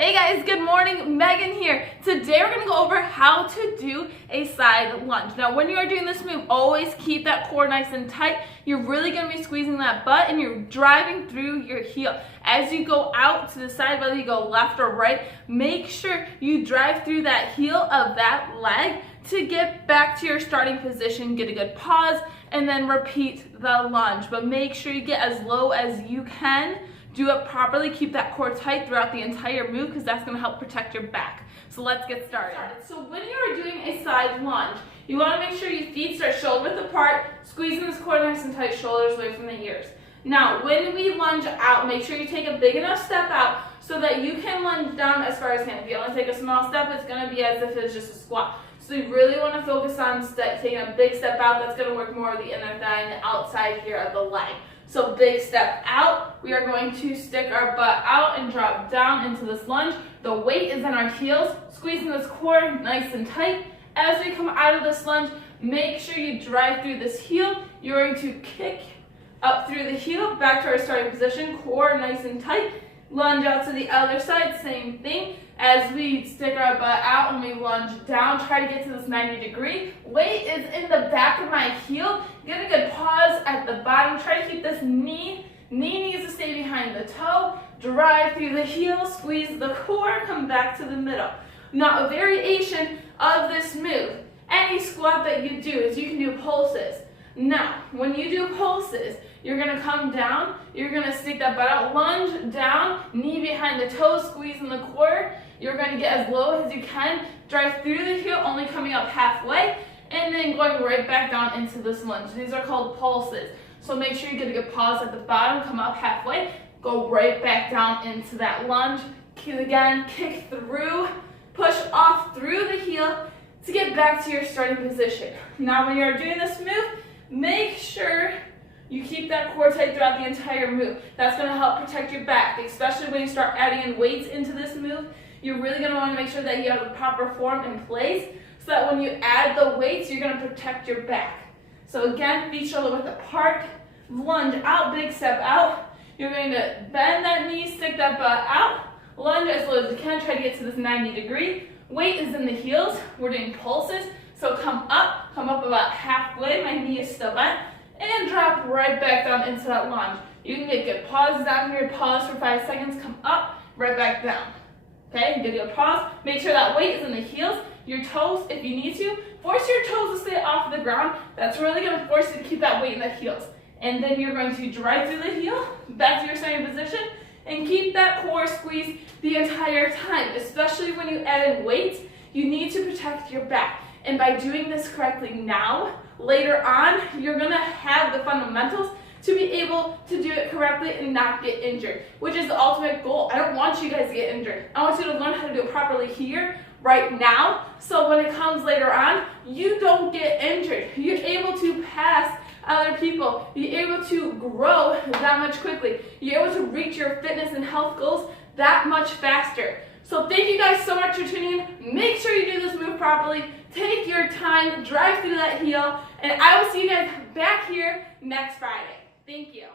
Hey guys, good morning, Megan here. Today we're gonna go over how to do a side lunge. Now when you are doing this move, always keep that core nice and tight. You're really gonna be squeezing that butt and you're driving through your heel. As you go out to the side, whether you go left or right, make sure you drive through that heel of that leg to get back to your starting position, get a good pause, and then repeat the lunge. But make sure you get as low as you can. Do it properly, keep that core tight throughout the entire move because that's going to help protect your back. So let's get started. So when you are doing a side lunge, you want to make sure your feet start shoulder width apart, squeezing this core nice and tight, shoulders away from the ears. Now when we lunge out, make sure you take a big enough step out so that you can lunge down as far as you can. If you only take a small step, it's going to be as if it's just a squat. So you really want to focus on taking a big step out. That's going to work more of the inner thigh and the outside here of the leg. So big step out, we are going to stick our butt out and drop down into this lunge. The weight is in our heels, squeezing this core nice and tight. As we come out of this lunge, make sure you drive through this heel. You're going to kick up through the heel, back to our starting position, core nice and tight. Lunge out to the other side, same thing. As we stick our butt out and we lunge down, try to get to this 90-degree. Weight is in the back of my heel. Get a good pause at the bottom. Try to keep this knee needs to stay behind the toe. Drive through the heel, squeeze the core, come back to the middle. Now a variation of this move, any squat that you do is you can do pulses. Now, when you do pulses, you're going to come down, you're going to stick that butt out, lunge down, knee behind the toe, squeezing the core. You're going to get as low as you can, drive through the heel, only coming up halfway, and then going right back down into this lunge. These are called pulses. So make sure you get a good pause at the bottom, come up halfway, go right back down into that lunge. Again, kick through, push off through the heel to get back to your starting position. Now when you're doing this move, make sure you keep that core tight throughout the entire move. That's going to help protect your back, especially when you start adding in weights into this move. You're really going to want to make sure that you have the proper form in place so that when you add the weights, you're going to protect your back. So again, feet shoulder width apart, lunge out, big step out. You're going to bend that knee, stick that butt out, lunge as low as you can, try to get to this 90-degree. Weight is in the heels. We're doing pulses. So come up about halfway, my knee is still bent, and drop right back down into that lunge. You can get good pauses down here, pause for 5 seconds, come up, right back down. Okay, give you a pause, make sure that weight is in the heels, your toes, if you need to, force your toes to stay off the ground. That's really going to force you to keep that weight in the heels. And then you're going to drive through the heel, back to your starting position, and keep that core squeezed the entire time, especially when you add in weights. You need to protect your back. And by doing this correctly now, later on, you're going to have the fundamentals to be able to do it correctly and not get injured, which is the ultimate goal. I don't want you guys to get injured. I want you to learn how to do it properly here, right now, so when it comes later on, you don't get injured. You're able to pass other people. You're able to grow that much quickly. You're able to reach your fitness and health goals that much faster. So thank you guys so much for tuning in. Make sure you do this move properly. Take your time, drive through that heel, and I will see you guys back here next Friday. Thank you.